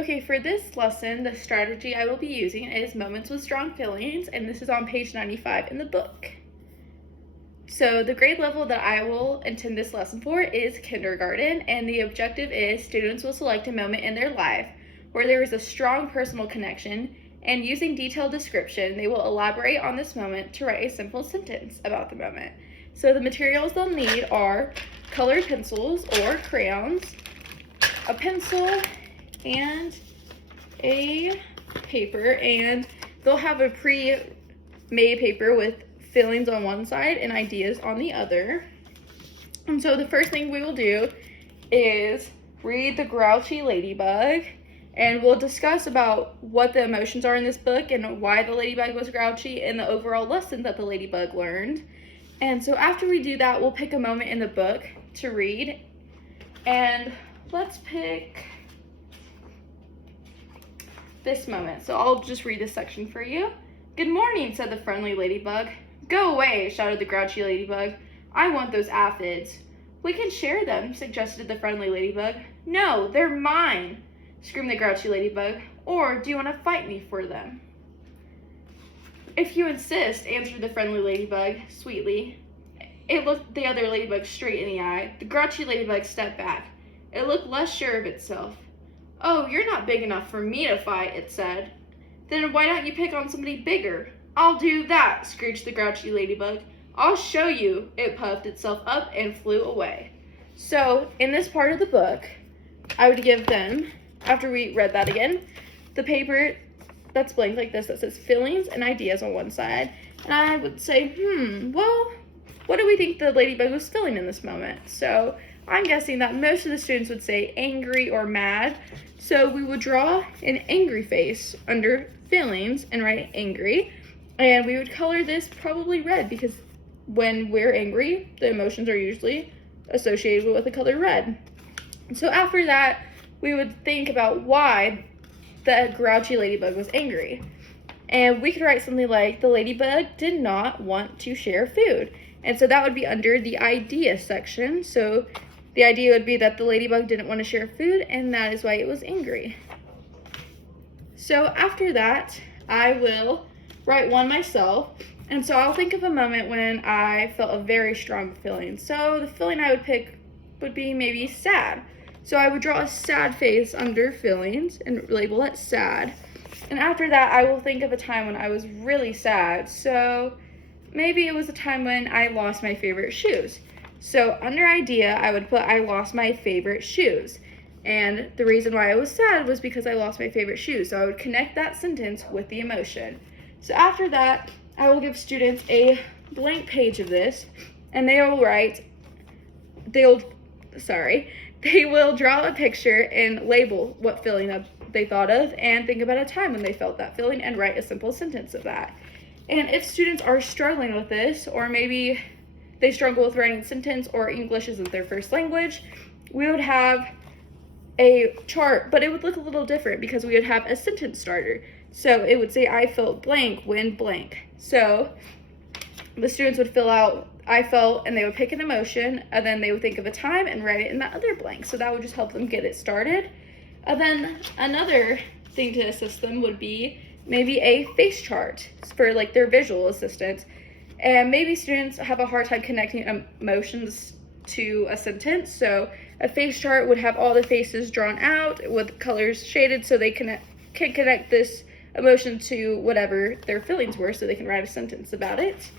Okay, for this lesson, the strategy I will be using is Moments with Strong Feelings, and this is on page 95 in the book. So the grade level that I will intend this lesson for is kindergarten, and the objective is students will select a moment in their life where there is a strong personal connection, and using detailed description, they will elaborate on this moment to write a simple sentence about the moment. So the materials they'll need are colored pencils or crayons, a pencil, and a paper, and they'll have a pre-made paper with feelings on one side and ideas on the other. And so the first thing we will do is read The Grouchy Ladybug, and we'll discuss about what the emotions are in this book and why the ladybug was grouchy and the overall lesson that the ladybug learned. And so after we do that, we'll pick a moment in the book to read, and let's pick this moment. So I'll just read this section for you. "Good morning," said the friendly ladybug. "Go away," shouted the grouchy ladybug. "I want those aphids." "We can share them," suggested the friendly ladybug. "No, they're mine," screamed the grouchy ladybug. "Or do you want to fight me for them?" "If you insist," answered the friendly ladybug sweetly. It looked the other ladybug straight in the eye. The grouchy ladybug stepped back. It looked less sure of itself. "Oh, you're not big enough for me to fight," it said. "Then why don't you pick on somebody bigger?" "I'll do that," screeched the grouchy ladybug. "I'll show you." It puffed itself up and flew away. So in this part of the book, I would give them, after we read that again, the paper that's blank like this that says feelings and ideas on one side. And I would say, well, what do we think the ladybug was feeling in this moment? So I'm guessing that most of the students would say angry or mad. So we would draw an angry face under feelings and write angry. And we would color this probably red because when we're angry, the emotions are usually associated with the color red. So after that, we would think about why the grouchy ladybug was angry. And we could write something like, the ladybug did not want to share food. And so that would be under the idea section. So the idea would be that the ladybug didn't want to share food, and that is why it was angry. So after that, I will write one myself. And so I'll think of a moment when I felt a very strong feeling. So the feeling I would pick would be maybe sad. So I would draw a sad face under feelings and label it sad. And after that, I will think of a time when I was really sad. So maybe it was a time when I lost my favorite shoes. So under idea, I would put I lost my favorite shoes. And the reason why I was sad was because I lost my favorite shoes. So I would connect that sentence with the emotion. So after that, I will give students a blank page of this, and they will draw a picture and label what feeling they thought of and think about a time when they felt that feeling and write a simple sentence of that. And if students are struggling with this, or maybe they struggle with writing sentence or English isn't their first language, we would have a chart, but it would look a little different because we would have a sentence starter. So it would say, I felt blank when blank. So the students would fill out I felt, and they would pick an emotion, and then they would think of a time and write it in that other blank. So that would just help them get it started. And then another thing to assist them would be maybe a face chart for like their visual assistance. And maybe students have a hard time connecting emotions to a sentence. So a face chart would have all the faces drawn out with colors shaded so they can connect this emotion to whatever their feelings were so they can write a sentence about it.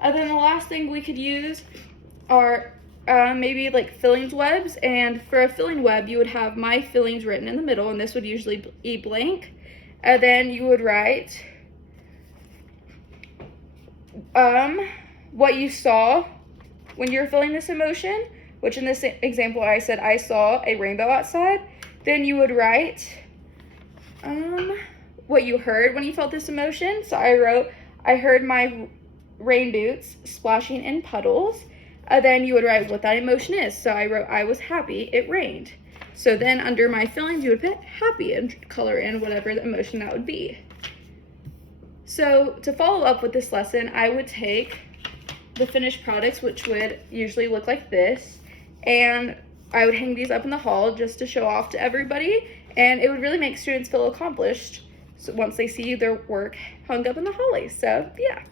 And then the last thing we could use are maybe like feelings webs. And for a feeling web, you would have my feelings written in the middle, and this would usually be blank. And then you would write what you saw when you're feeling this emotion, which in this example I said I saw a rainbow outside. Then you would write what you heard when you felt this emotion. So I wrote, I heard my rain boots splashing in puddles. Then you would write what that emotion is. So I wrote, I was happy, it rained. So then under my feelings, you would put happy and color in whatever the emotion that would be. So to follow up with this lesson, I would take the finished products, which would usually look like this, and I would hang these up in the hall just to show off to everybody. And it would really make students feel accomplished once they see their work hung up in the hallway. So, yeah.